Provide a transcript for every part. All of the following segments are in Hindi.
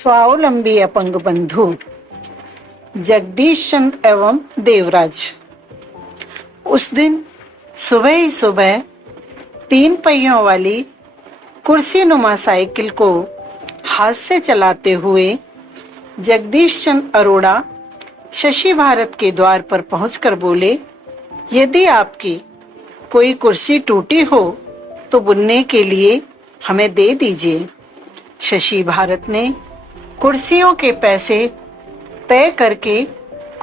स्वावलंबी अपंग बंधु जगदीश चंद्र एवं देवराज। उस दिन सुबह ही सुबह 3 पहियों वाली कुर्सी नुमा साइकिल को हाथ से चलाते हुए जगदीश चंद्र अरोड़ा शशि भारत के द्वार पर पहुंचकर बोले, यदि आपकी कोई कुर्सी टूटी हो तो बुनने के लिए हमें दे दीजिए। शशि भारत ने कुर्सियों के पैसे तय करके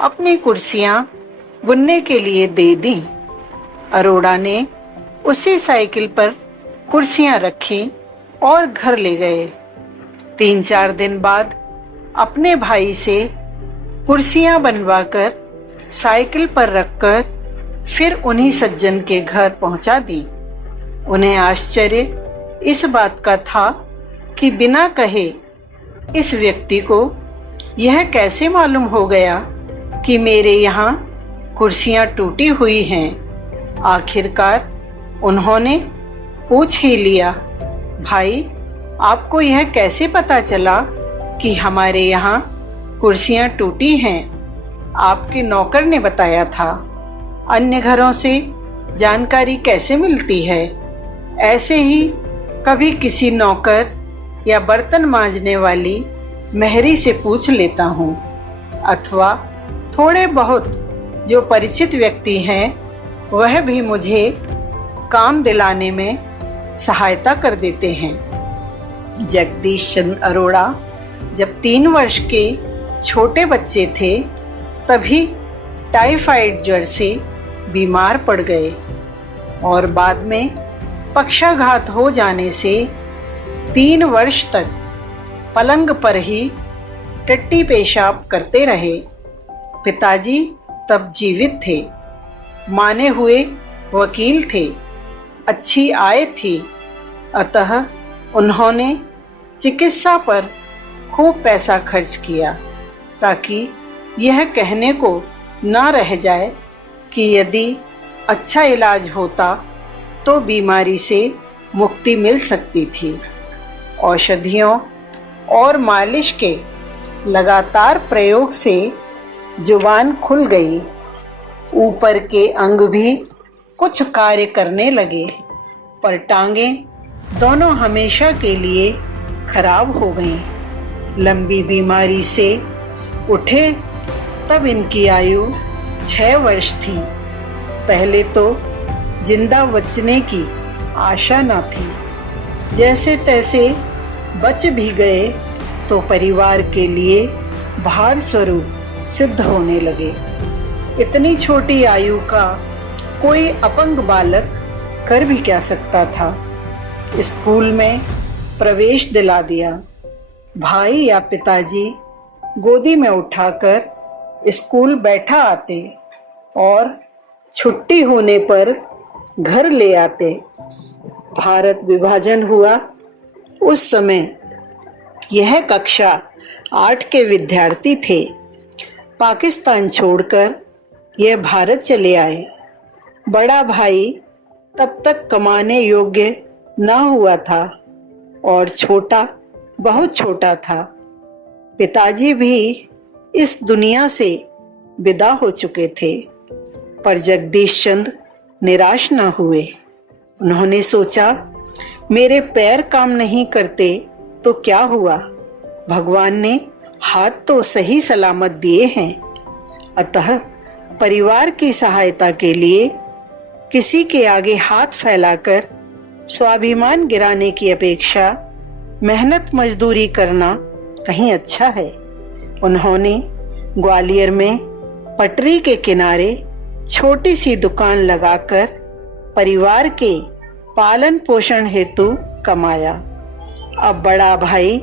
अपनी कुर्सियां बुनने के लिए दे दी। अरोड़ा ने उसी साइकिल पर कुर्सियां रखी और घर ले गए। 3-4 दिन बाद अपने भाई से कुर्सियां बनवाकर साइकिल पर रखकर फिर उन्हीं सज्जन के घर पहुंचा दी। उन्हें आश्चर्य इस बात का था कि बिना कहे इस व्यक्ति को यह कैसे मालूम हो गया कि मेरे यहाँ कुर्सियाँ टूटी हुई हैं। आखिरकार उन्होंने पूछ ही लिया, भाई आपको यह कैसे पता चला कि हमारे यहाँ कुर्सियाँ टूटी हैं? आपके नौकर ने बताया था। अन्य घरों से जानकारी कैसे मिलती है? ऐसे ही कभी किसी नौकर या बर्तन मांजने वाली मेहरी से पूछ लेता हूँ, अथवा थोड़े बहुत जो परिचित व्यक्ति हैं वह भी मुझे काम दिलाने में सहायता कर देते हैं। जगदीश चंद्र अरोड़ा जब 3 वर्ष के छोटे बच्चे थे तभी टाइफाइड ज्वर से बीमार पड़ गए और बाद में पक्षाघात हो जाने से 3 वर्ष तक पलंग पर ही टट्टी पेशाब करते रहे। पिताजी तब जीवित थे, माने हुए वकील थे, अच्छी आय थी, अतः उन्होंने चिकित्सा पर खूब पैसा खर्च किया ताकि यह कहने को न रह जाए कि यदि अच्छा इलाज होता तो बीमारी से मुक्ति मिल सकती थी। औषधियों और मालिश के लगातार प्रयोग से जुबान खुल गई। ऊपर के अंग भी कुछ कार्य करने लगे, पर टांगें दोनों हमेशा के लिए खराब हो गईं। लंबी बीमारी से उठे तब इनकी आयु 6 वर्ष थी। पहले तो जिंदा बचने की आशा न थी। जैसे तैसे बच भी गए तो परिवार के लिए भार स्वरूप सिद्ध होने लगे। इतनी छोटी आयु का कोई अपंग बालक कर भी क्या सकता था? स्कूल में प्रवेश दिला दिया। भाई या पिताजी गोदी में उठाकर स्कूल बैठा आते और छुट्टी होने पर घर ले आते। भारत विभाजन हुआ उस समय यह कक्षा 8 के विद्यार्थी थे। पाकिस्तान छोड़कर यह भारत चले आए। बड़ा भाई तब तक कमाने योग्य न हुआ था और छोटा बहुत छोटा था। पिताजी भी इस दुनिया से विदा हो चुके थे, पर जगदीश चंद्र निराश न हुए। उन्होंने सोचा, मेरे पैर काम नहीं करते तो क्या हुआ, भगवान ने हाथ तो सही सलामत दिए हैं। अतः परिवार की सहायता के लिए किसी के आगे हाथ फैलाकर स्वाभिमान गिराने की अपेक्षा मेहनत मजदूरी करना कहीं अच्छा है। उन्होंने ग्वालियर में पटरी के किनारे छोटी सी दुकान लगाकर परिवार के पालन पोषण हेतु कमाया। अब बड़ा भाई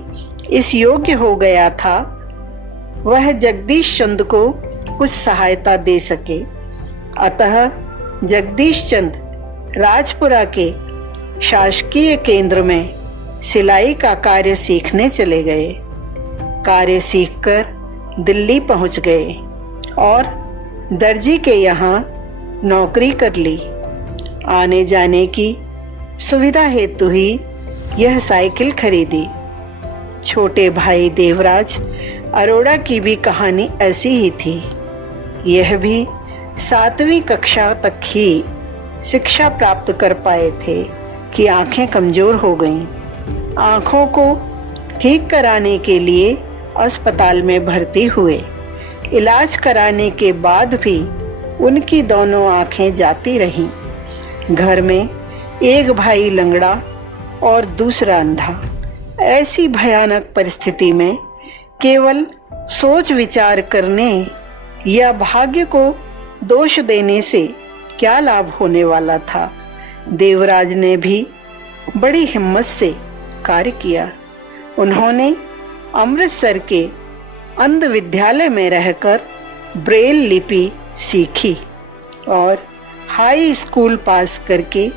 इस योग्य हो गया था, वह जगदीश चंद्र को कुछ सहायता दे सके। अतः जगदीश चंद्र राजपुरा के शासकीय केंद्र में सिलाई का कार्य सीखने चले गए। कार्य सीखकर दिल्ली पहुंच गए और दर्जी के यहाँ नौकरी कर ली। आने जाने की सुविधा हेतु ही यह साइकिल खरीदी। छोटे भाई देवराज अरोड़ा की भी कहानी ऐसी ही थी। यह भी 7वीं कक्षा तक ही शिक्षा प्राप्त कर पाए थे कि आंखें कमजोर हो गईं। आंखों को ठीक कराने के लिए अस्पताल में भर्ती हुए। इलाज कराने के बाद भी उनकी दोनों आंखें जाती रहीं। घर में एक भाई लंगड़ा और दूसरा अंधा। ऐसी भयानक परिस्थिति में केवल सोच विचार करने या भाग्य को दोष देने से क्या लाभ होने वाला था। देवराज ने भी बड़ी हिम्मत से कार्य किया। उन्होंने अमृतसर के अंध विद्यालय में रहकर ब्रेल लिपि सीखी और हाई स्कूल पास करके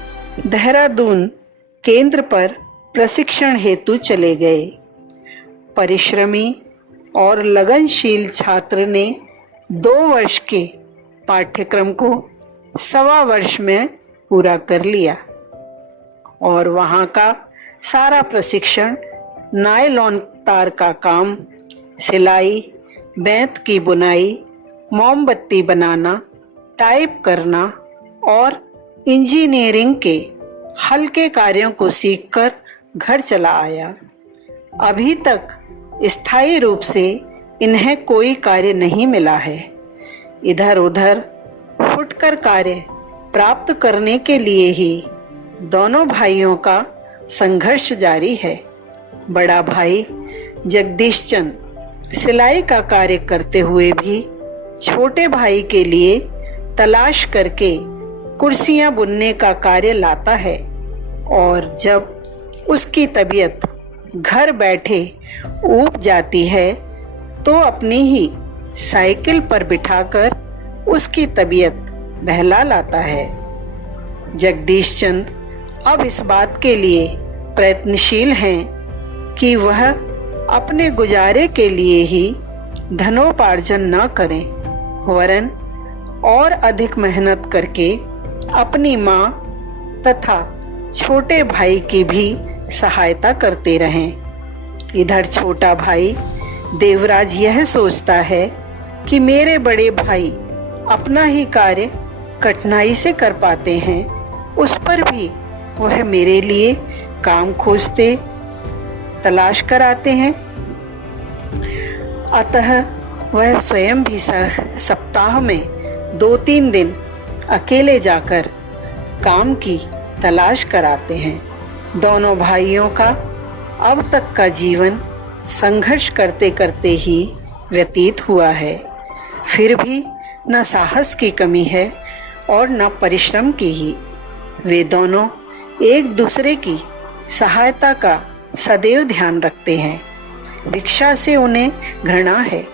देहरादून केंद्र पर प्रशिक्षण हेतु चले गए। परिश्रमी और लगनशील छात्र ने 2 वर्ष के पाठ्यक्रम को 1.25 वर्ष में पूरा कर लिया और वहाँ का सारा प्रशिक्षण नायलॉन तार का काम, सिलाई, बेंत की बुनाई, मोमबत्ती बनाना, टाइप करना और इंजीनियरिंग के हल्के कार्यों को सीखकर घर चला आया। अभी तक स्थायी रूप से इन्हें कोई कार्य नहीं मिला है। इधर उधर फुटकर कार्य प्राप्त करने के लिए ही दोनों भाइयों का संघर्ष जारी है। बड़ा भाई जगदीश चंद सिलाई का कार्य करते हुए भी छोटे भाई के लिए तलाश करके कुर्सियां बुनने का कार्य लाता है और जब उसकी तबीयत घर बैठे ऊब जाती है तो अपनी ही साइकिल पर बिठाकर उसकी तबीयत बहला लाता है। जगदीश चंद अब इस बात के लिए प्रयत्नशील हैं कि वह अपने गुजारे के लिए ही धनोपार्जन न करें, वरन और अधिक मेहनत करके अपनी माँ तथा छोटे भाई की भी सहायता करते रहें। इधर छोटा भाई देवराज यह सोचता है कि मेरे बड़े भाई अपना ही कार्य कठिनाई से कर पाते हैं, उस पर भी वह मेरे लिए काम खोजते तलाश कर आते हैं। अतः वह स्वयं भी सप्ताह में 2-3 दिन अकेले जाकर काम की तलाश कराते हैं। दोनों भाइयों का अब तक का जीवन संघर्ष करते करते ही व्यतीत हुआ है। फिर भी न साहस की कमी है और न परिश्रम की ही। वे दोनों एक दूसरे की सहायता का सदैव ध्यान रखते हैं। भिक्षा से उन्हें घृणा है।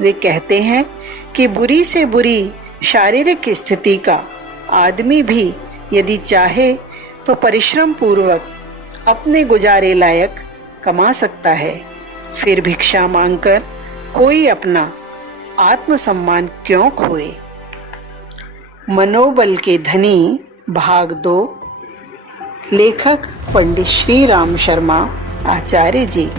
वे कहते हैं कि बुरी से बुरी शारीरिक स्थिति का आदमी भी यदि चाहे तो परिश्रम पूर्वक अपने गुजारे लायक कमा सकता है। फिर भिक्षा मांगकर कोई अपना आत्मसम्मान क्यों खोए। मनोबल के धनी भाग 2। लेखक पंडित श्री राम शर्मा आचार्य जी।